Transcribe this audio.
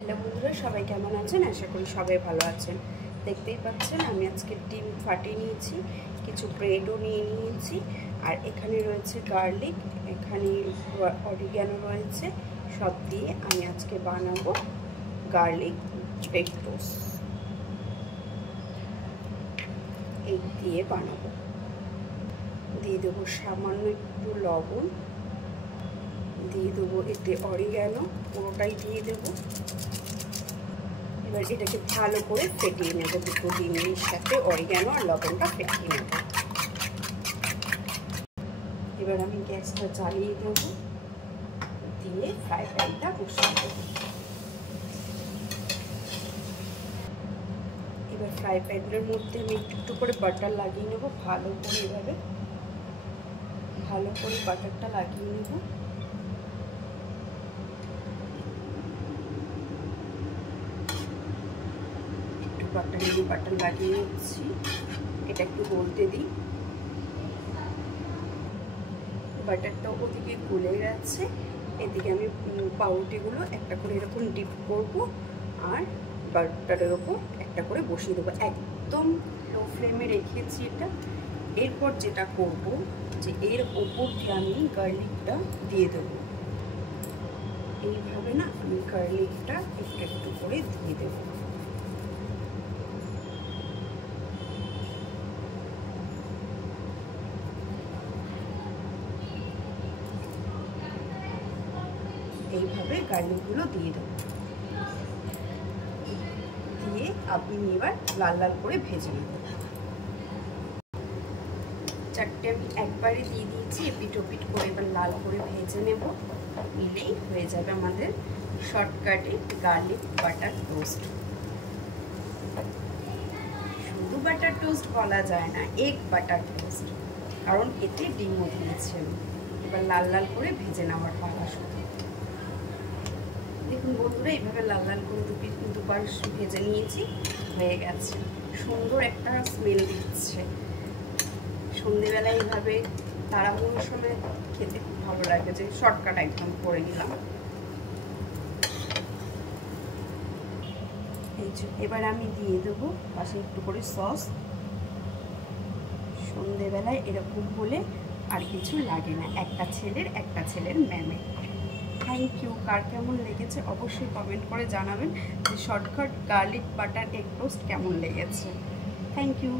Hello বন্ধুরা, সবাই কেমন আছেন? আশা করি সবাই ভালো আছেন। দেখতেই পাচ্ছেন আমি আজকে ডিম ফাটিয়ে নিয়েছি, কিছু ব্রেডও নিয়ে নিয়েছি, আর এখানে রয়েছে গার্লিক, এখানে অরিগ্যানো রয়েছে। সব দিয়ে আমি আজকে বানাবো গার্লিক ব্রেড টোস্ট। এই দিয়ে বানাবো। দিয়ে দেবো সামান্য একটু লবণ, দিয়ে দেবো এতে অরিগ্যানো, পুরোটাই দিয়ে দেবো। এবার এটাকে ভালো করে ফেটিয়ে নেব, দুটো ডিমের সাথে অরিগ্যানো আর লবণটা ফেটিয়ে নেব। এবার আমি গ্যাসটা জ্বালিয়ে দেবো, দিয়ে ফ্রাই প্যানটা বসিয়ে দেবো। এবার ফ্রাই প্যানের মধ্যে আমি একটু করে বাটার লাগিয়ে নেব, ভালো করে এভাবে ভালো করে বাটারটা লাগিয়ে নেব। বাটার লাগিয়ে নিচ্ছি, এটা একটু গলতে দিই। বাটারটা ওদিকে গলে গেছে, এদিকে আমি পাউরুটিগুলো একটা করে এরকম ডিপ করব, আর বাটারের ওপর একটা করে বসিয়ে দেবো। একদম লো ফ্লেমে রেখেছি এটা। এরপর যেটা করব, যে এর ওপর দিয়ে আমি গার্লিকটা দিয়ে দেবো। এইভাবে না আমি গার্লিকটা একটু একটু করে দিয়ে দেবো। এইভাবে গার্লিকগুলো দিয়ে দেবো, দিয়ে আপনি এবার লাল লাল করে ভেজে নেব। চারটে আমি একবারে দিয়ে দিয়েছি, এপিট ওপিট করে এবার লাল করে ভেজে নেব। নিলেই হয়ে যাবে আমাদের শর্টকাটে গার্লিক বাটার টোস্ট। শুধু বাটার টোস্ট বলা যায় না, এগ বাটার টোস্ট, কারণ এতে ডিমও দিয়েছে। এবার লাল লাল করে ভেজে নেওয়ার পালা শুধু। দেখুন বন্ধুরা, এইভাবে লাল লাল করে দুবার ভেজে নিয়েছি, হয়ে গেছে। সুন্দর একটা স্মেল দিচ্ছে। সন্ধেবেলায় এইভাবে তাড়াহুড়োর সময় খেতে খুব ভালো লাগে, যে শর্টকাট একদম করে নিলাম। এই যে এবার আমি দিয়ে দেবো পাশে একটু করে সস। সন্ধেবেলায় এরকম হলে আর কিছু লাগে না, একটা ছেলের ম্যামের। Thank you. কার কেমন লেগেছে অবশ্যই কমেন্ট করে জানাবেন, যে shortcut garlic butter egg toast কেমন লেগেছে। Thank you.